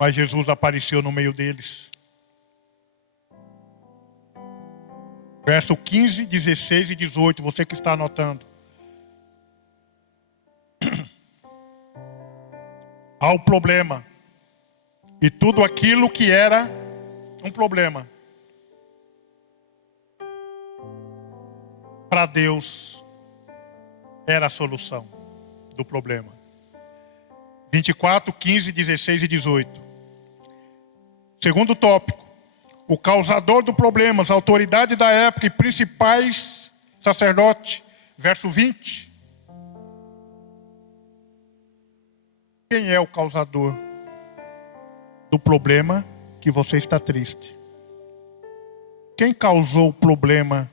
Mas Jesus apareceu no meio deles. Verso 15, 16 e 18, você que está anotando. Há o problema. E tudo aquilo que era um problema, para Deus era a solução do problema. 24, 15, 16 e 18. Segundo tópico, o causador do problema, as autoridades da época e principais sacerdotes. Verso 20. Quem é o causador do problema que você está triste? Quem causou o problema?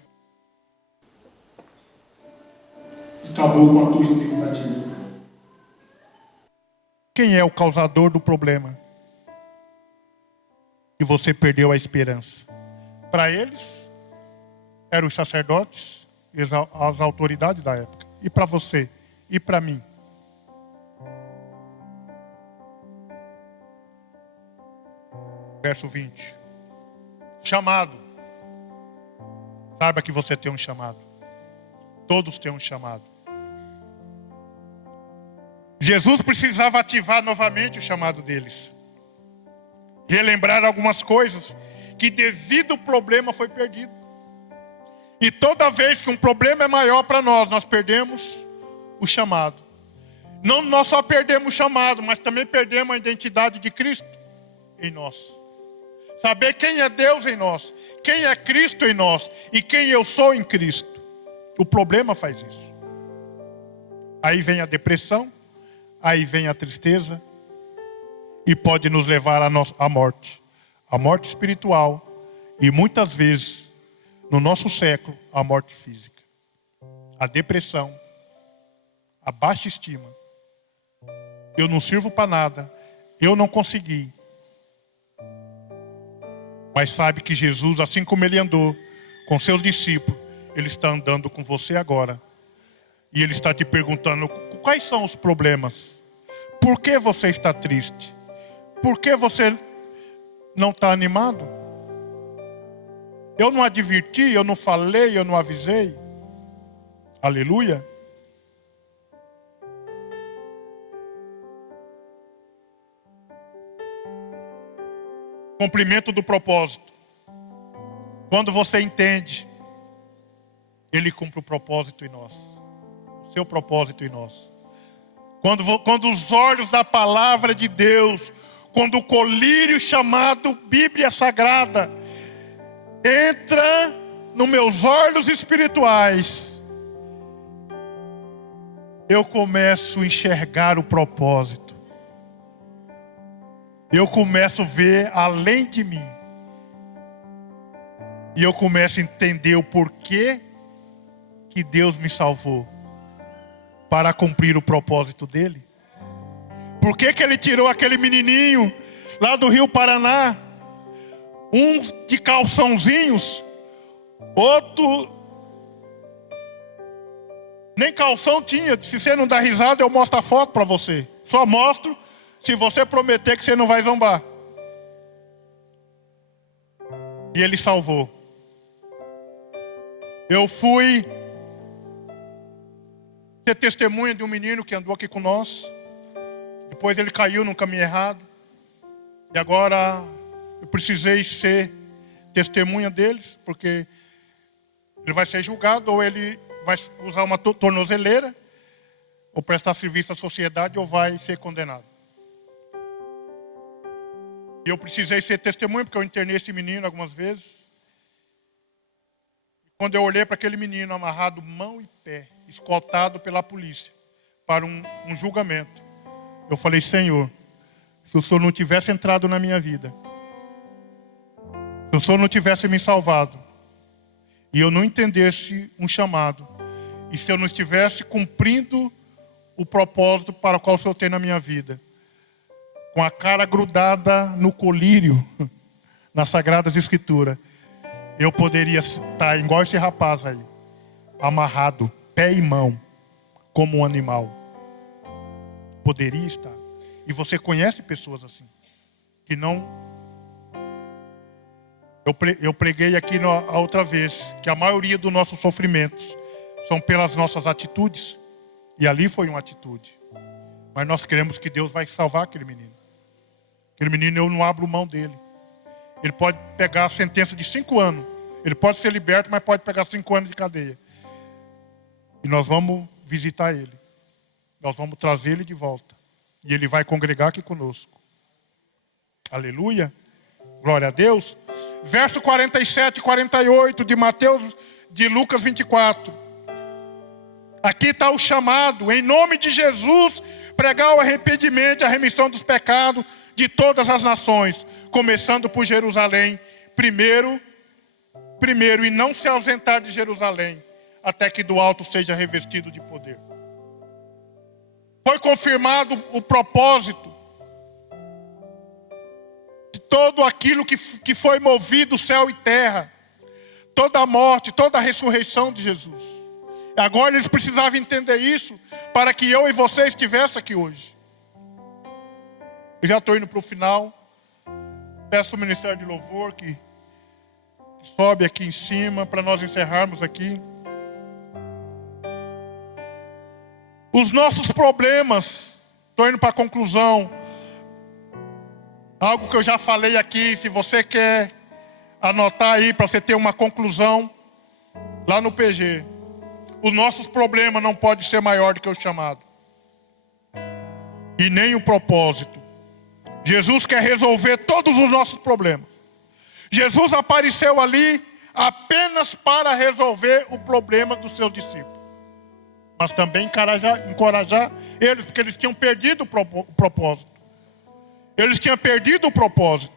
Acabou com a tua expectativa. Quem é o causador do problema que você perdeu a esperança? Para eles, eram os sacerdotes e as autoridades da época. E para você? E para mim? Verso 20. Chamado. Saiba que você tem um chamado. Todos têm um chamado. Jesus precisava ativar novamente o chamado deles. Relembrar algumas coisas que devido ao problema foi perdido. E toda vez que um problema é maior para nós, nós perdemos o chamado. Não, nós só perdemos o chamado, mas também perdemos a identidade de Cristo em nós. Saber quem é Deus em nós, quem é Cristo em nós e quem eu sou em Cristo. O problema faz isso. Aí vem a depressão, aí vem a tristeza e pode nos levar à morte. A morte espiritual e muitas vezes, no nosso século, a morte física. A depressão, a baixa estima. Eu não sirvo para nada, eu não consegui. Mas sabe que Jesus, assim como ele andou com seus discípulos, ele está andando com você agora. E ele está te perguntando, quais são os problemas? Por que você está triste? Por que você não está animado? Eu não adverti, eu não falei, eu não avisei. Aleluia. Cumprimento do propósito. Quando você entende, ele cumpre o propósito em nós. O seu propósito em nós. Quando os olhos da palavra de Deus, quando o colírio chamado Bíblia Sagrada entra nos meus olhos espirituais, eu começo a enxergar o propósito. Eu começo a ver além de mim. E eu começo a entender o porquê que Deus me salvou. Para cumprir o propósito dele. Por que ele tirou aquele menininho lá do Rio Paraná? Um de calçãozinhos. Outro nem calção tinha. Se você não dá risada, eu mostro a foto para você. Só mostro se você prometer que você não vai zombar. E ele salvou. Eu fui ter testemunha de um menino que andou aqui com nós. Depois ele caiu no caminho errado. E agora eu precisei ser testemunha deles, porque ele vai ser julgado, ou ele vai usar uma tornozeleira, ou prestar serviço à sociedade, ou vai ser condenado. E eu precisei ser testemunha, porque eu internei esse menino algumas vezes. Quando eu olhei para aquele menino amarrado mão e pé, escoltado pela polícia, para um julgamento, eu falei, Senhor, se o Senhor não tivesse entrado na minha vida, se o Senhor não tivesse me salvado, e eu não entendesse um chamado, e se eu não estivesse cumprindo o propósito para o qual o Senhor tem na minha vida, com a cara grudada no colírio, nas Sagradas Escrituras, eu poderia estar igual esse rapaz aí, amarrado, pé e mão, como um animal. Poderia estar. E você conhece pessoas assim, que não... Eu preguei aqui a outra vez, que a maioria dos nossos sofrimentos são pelas nossas atitudes, e ali foi uma atitude. Mas nós queremos que Deus vai salvar aquele menino. Aquele menino, eu não abro mão dele. Ele pode pegar a sentença de 5 anos. Ele pode ser liberto, mas pode pegar 5 anos de cadeia. E nós vamos visitar ele. Nós vamos trazer ele de volta. E ele vai congregar aqui conosco. Aleluia. Glória a Deus. Verso 47 e 48 de Mateus, de Lucas 24. Aqui está o chamado, em nome de Jesus, pregar o arrependimento, a remissão dos pecados de todas as nações, começando por Jerusalém, primeiro, e não se ausentar de Jerusalém, até que do alto seja revestido de poder. Foi confirmado o propósito de todo aquilo que foi movido, céu e terra, toda a morte, toda a ressurreição de Jesus. Agora eles precisavam entender isso, para que eu e você estivessem aqui hoje. Eu já estou indo para o final. Peço ao Ministério de Louvor que sobe aqui em cima para nós encerrarmos aqui. Os nossos problemas, estou indo para a conclusão. Algo que eu já falei aqui, se você quer anotar aí para você ter uma conclusão, lá no PG. Os nossos problemas não podem ser maior do que o chamado. e nem o propósito. Jesus quer resolver todos os nossos problemas. Jesus apareceu ali apenas para resolver o problema dos seus discípulos, mas também encorajar eles, porque eles tinham perdido o propósito. Eles tinham perdido o propósito.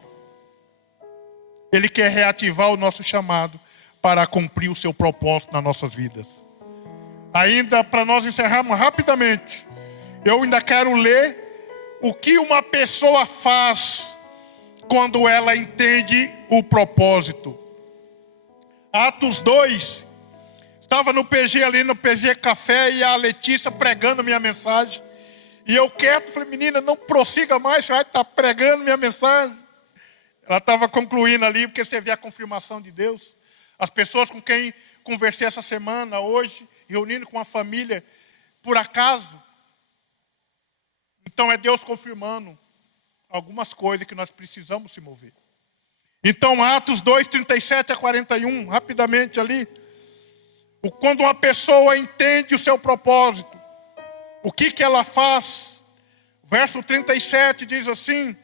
Ele quer reativar o nosso chamado para cumprir o seu propósito nas nossas vidas. Ainda para nós encerrarmos rapidamente, eu ainda quero ler o que uma pessoa faz quando ela entende o propósito. Atos 2, estava no PG ali, no PG Café, e a Letícia pregando minha mensagem. E eu quieto, falei, menina, não prossiga mais, vai estar pregando minha mensagem. Ela estava concluindo ali, porque você vê a confirmação de Deus. As pessoas com quem conversei essa semana, hoje, reunindo com a família, por acaso. Então é Deus confirmando algumas coisas que nós precisamos se mover. Então Atos 2, 37 a 41, rapidamente ali. Quando uma pessoa entende o seu propósito, o que ela faz? Verso 37 diz assim: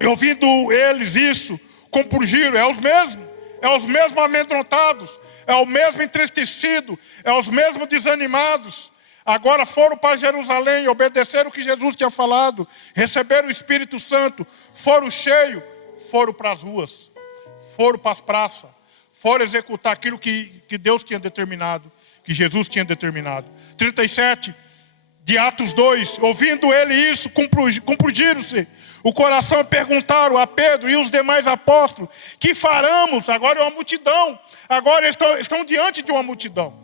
e ouvindo eles isso, compungiram, é os mesmos amedrontados, é o mesmo entristecido, é os mesmos desanimados. Agora foram para Jerusalém, obedeceram o que Jesus tinha falado, receberam o Espírito Santo, foram cheios, foram para as ruas, foram para as praças, foram executar aquilo que Deus tinha determinado, que Jesus tinha determinado. 37 de Atos 2, ouvindo ele isso, compungiram-se o coração, perguntaram a Pedro e os demais apóstolos: que faremos? Agora é uma multidão, agora estão diante de uma multidão.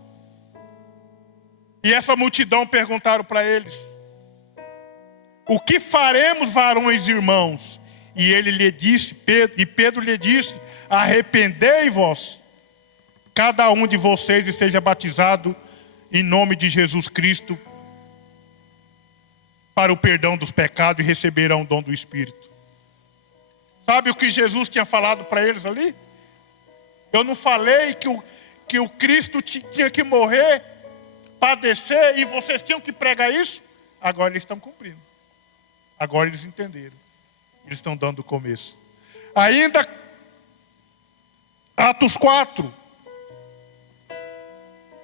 E essa multidão perguntaram para eles: o que faremos, varões e irmãos? E ele lhe disse, Pedro lhe disse: arrependei-vos, cada um de vocês, e seja batizado em nome de Jesus Cristo para o perdão dos pecados, e receberão o dom do Espírito. Sabe o que Jesus tinha falado para eles ali? Eu não falei que o Cristo tinha que morrer, padecer, e vocês tinham que pregar isso? Agora eles estão cumprindo. Agora eles entenderam. Eles estão dando o começo. Ainda Atos 4,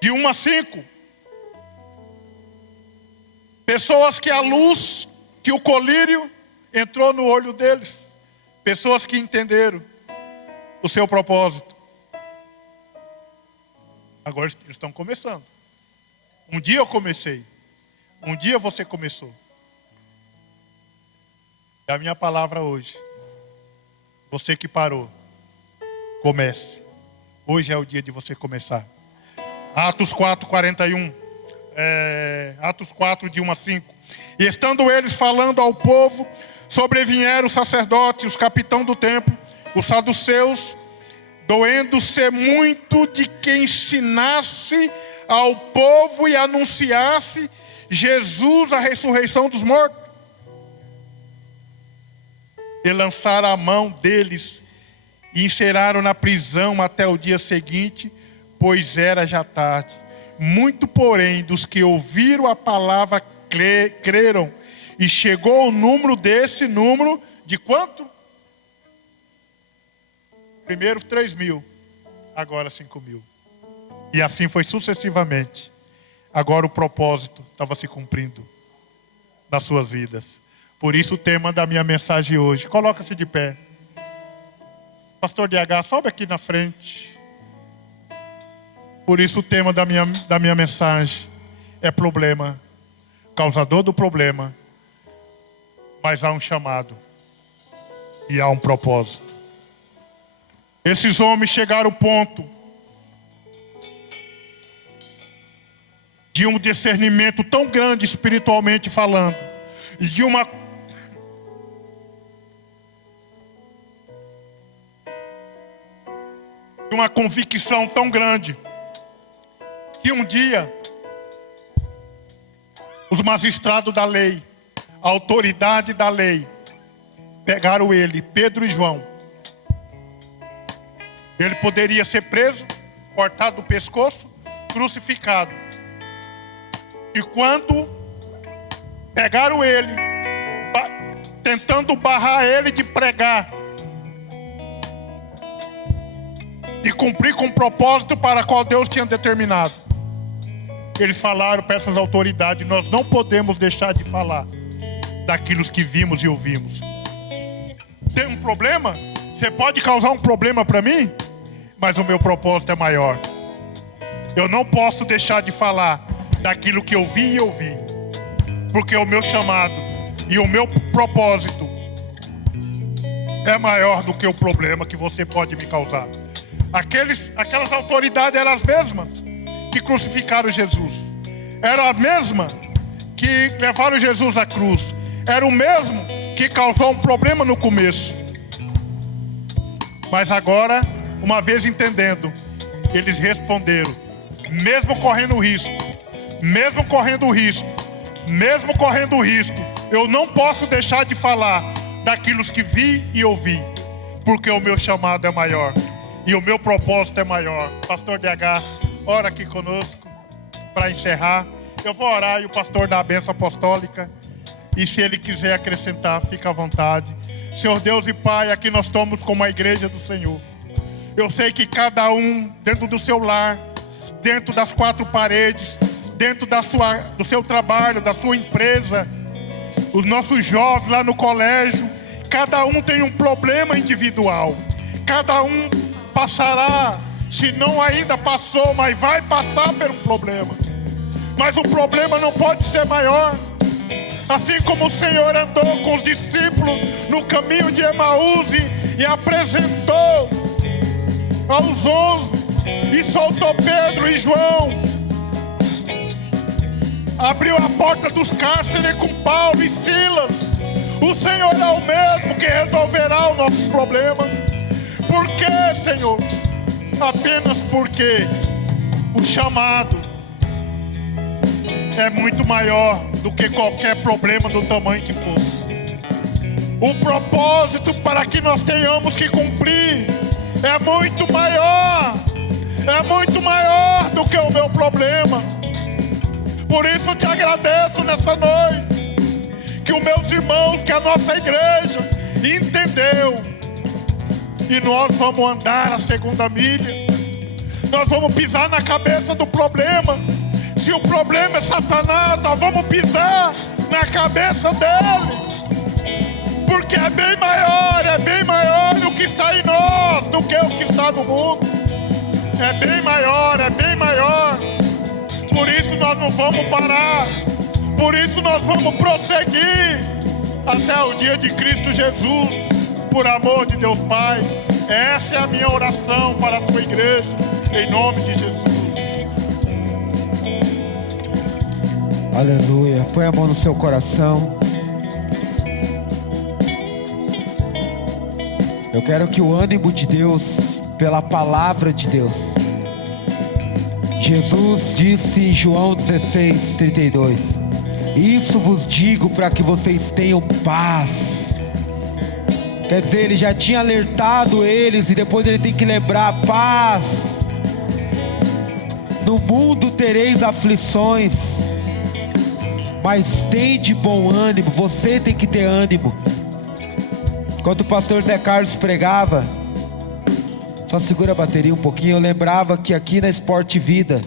de 1 a 5. Pessoas que a luz, que o colírio entrou no olho deles. Pessoas que entenderam o seu propósito. Agora eles estão começando. Um dia eu comecei. Um dia você começou. É a minha palavra hoje. Você que parou, comece. Hoje é o dia de você começar. Atos 4, 41. Atos 4, de 1 a 5. E estando eles falando ao povo, sobrevieram os sacerdotes, os capitães do templo, os saduceus, doendo-se muito de que ensinasse ao povo e anunciasse Jesus a ressurreição dos mortos. E lançaram a mão deles e encerraram na prisão até o dia seguinte, pois era já tarde. Muito, porém, dos que ouviram a palavra creram, e chegou o número desse número de quanto? Primeiro 3.000, agora 5.000. E assim foi sucessivamente. Agora o propósito estava se cumprindo nas suas vidas. Por isso o tema da minha mensagem hoje. Coloca-se de pé. Pastor DH, sobe aqui na frente. Por isso o tema da minha mensagem é problema. Causador do problema. Mas há um chamado. E há um propósito. Esses homens chegaram ao ponto de um discernimento tão grande espiritualmente falando. E de uma convicção tão grande, que um dia os magistrados da lei, a autoridade da lei, pegaram ele, Pedro e João. Ele poderia ser preso, cortado o pescoço, crucificado. E quando Pegaram ele, tentando barrar ele de pregar, de cumprir com o propósito para qual Deus tinha determinado. Eles falaram para essas autoridades: nós não podemos deixar de falar daquilo que vimos e ouvimos. Tem um problema? Você pode causar um problema para mim, mas o meu propósito é maior. Eu não posso deixar de falar daquilo que eu vi e ouvi, porque o meu chamado e o meu propósito é maior do que o problema que você pode me causar. Aquelas autoridades eram as mesmas que crucificaram Jesus, eram as mesmas que levaram Jesus à cruz, era o mesmo que causou um problema no começo. Mas agora, uma vez entendendo, eles responderam, mesmo correndo risco, eu não posso deixar de falar daquilo que vi e ouvi, porque o meu chamado é maior e o meu propósito é maior. Pastor DH, ora aqui conosco para encerrar. Eu vou orar e o pastor dá a bênção apostólica, e se ele quiser acrescentar, fica à vontade. Senhor Deus e Pai, aqui nós estamos como a igreja do Senhor. Eu sei que cada um dentro do seu lar, dentro das quatro paredes, dentro do seu trabalho, da sua empresa, os nossos jovens lá no colégio, cada um tem um problema individual. Cada um passará, se não ainda passou, mas vai passar por um problema. Mas o problema não pode ser maior. Assim como o Senhor andou com os discípulos no caminho de Emaús e apresentou aos 11 e soltou Pedro e João, abriu a porta dos cárceres com Paulo e Silas. O Senhor é o mesmo que resolverá o nosso problema. Por quê, Senhor? Apenas porque o chamado é muito maior do que qualquer problema do tamanho que for. O propósito para que nós tenhamos que cumprir é muito maior do que o meu problema. Por isso eu te agradeço nessa noite, que os meus irmãos, que a nossa igreja entendeu, e nós vamos andar a segunda milha. Nós vamos pisar na cabeça do problema. Se o problema é Satanás, nós vamos pisar na cabeça dele, porque é bem maior o que está em nós do que o que está no mundo. É bem maior. Por isso nós não vamos parar, por isso nós vamos prosseguir até o dia de Cristo Jesus, por amor de Deus Pai. Essa é a minha oração para a tua igreja, em nome de Jesus. Aleluia. Põe a mão no seu coração. Eu quero que o ânimo de Deus, pela palavra de Deus. Jesus disse em João 16:32: isso vos digo para que vocês tenham paz. Quer dizer, ele já tinha alertado eles, e depois ele tem que lembrar: paz. No mundo tereis aflições, mas tem de bom ânimo. Você tem que ter ânimo. Enquanto o pastor Zé Carlos pregava, só segura a bateria um pouquinho, eu lembrava que aqui na Esporte Vida,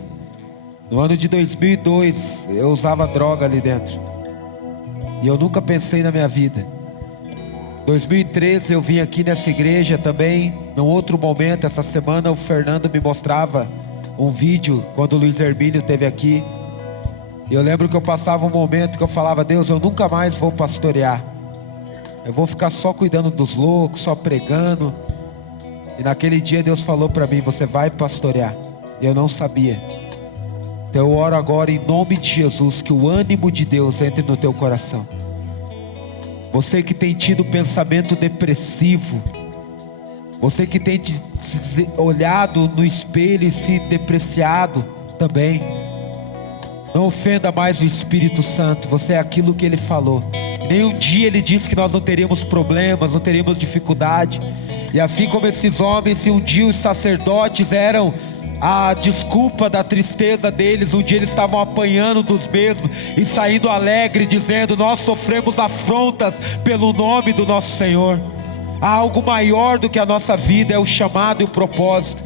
no ano de 2002, eu usava droga ali dentro, e eu nunca pensei na minha vida. 2013 eu vim aqui nessa igreja também, num outro momento. Essa semana o Fernando me mostrava um vídeo quando o Luiz Hermínio esteve aqui. E eu lembro que eu passava um momento que eu falava: Deus, eu nunca mais vou pastorear. Eu vou ficar só cuidando dos loucos, só pregando. E naquele dia Deus falou para mim: você vai pastorear. E eu não sabia. Então eu oro agora em nome de Jesus, que o ânimo de Deus entre no teu coração. Você que tem tido pensamento depressivo, você que tem olhado no espelho e se depreciado também, não ofenda mais o Espírito Santo. Você é aquilo que Ele falou. Nenhum dia Ele disse que nós não teríamos problemas, não teríamos dificuldade. E assim como esses homens, se um dia os sacerdotes eram a desculpa da tristeza deles. Um dia eles estavam apanhando dos mesmos e saindo alegre, dizendo: nós sofremos afrontas pelo nome do nosso Senhor. Há algo maior do que a nossa vida, é o chamado e o propósito.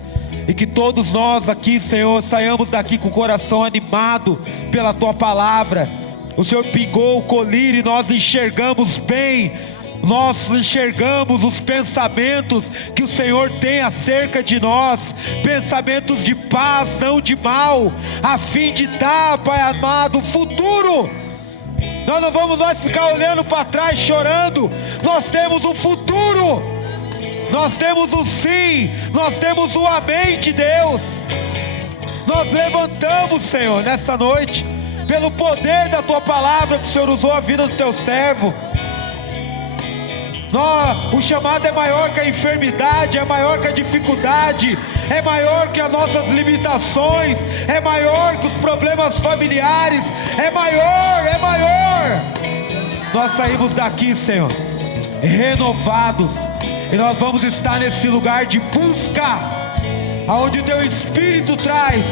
E que todos nós aqui, Senhor, saiamos daqui com o coração animado pela Tua palavra. O Senhor pingou o colírio e nós enxergamos bem. Nós enxergamos os pensamentos que o Senhor tem acerca de nós, pensamentos de paz, não de mal, a fim de dar, Pai amado, futuro. Nós não vamos mais ficar olhando para trás chorando. Nós temos um futuro, nós temos um sim, nós temos um amém de Deus. Nós levantamos, Senhor, nessa noite, pelo poder da Tua palavra que o Senhor usou a vida do Teu servo. O chamado é maior que a enfermidade, é maior que a dificuldade, é maior que as nossas limitações, é maior que os problemas familiares, é maior. Nós saímos daqui, Senhor, renovados, e nós vamos estar nesse lugar de busca, aonde o Teu Espírito traz.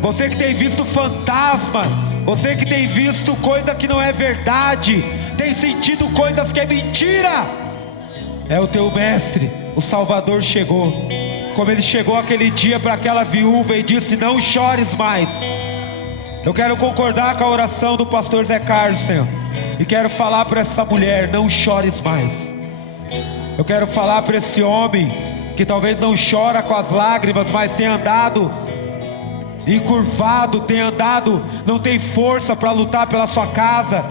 Você que tem visto fantasma, você que tem visto coisa que não é verdade, tem sentido coisas que é mentira, é o Teu Mestre, o Salvador chegou, como Ele chegou aquele dia para aquela viúva e disse: não chores mais. Eu quero concordar com a oração do pastor Zé Carlos, Senhor, e quero falar para essa mulher: não chores mais. Eu quero falar para esse homem que talvez não chora com as lágrimas, mas tem andado encurvado, tem andado, não tem força para lutar pela sua casa,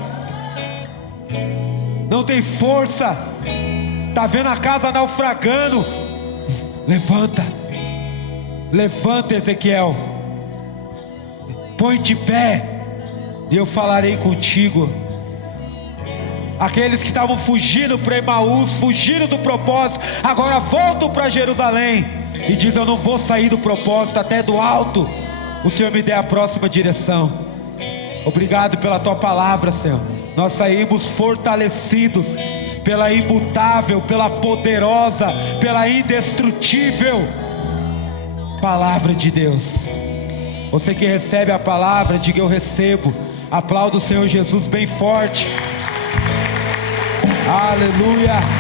não tem força, está vendo a casa naufragando. Levanta, Ezequiel, põe de pé, e eu falarei contigo. Aqueles que estavam fugindo para Emaús, fugindo do propósito, agora voltam para Jerusalém e dizem: eu não vou sair do propósito até do alto o Senhor me dê a próxima direção. Obrigado pela Tua palavra, Senhor. Nós saímos fortalecidos pela imutável, pela poderosa, pela indestrutível palavra de Deus. Você que recebe a palavra, diga: eu recebo. Aplauda o Senhor Jesus bem forte. Aleluia.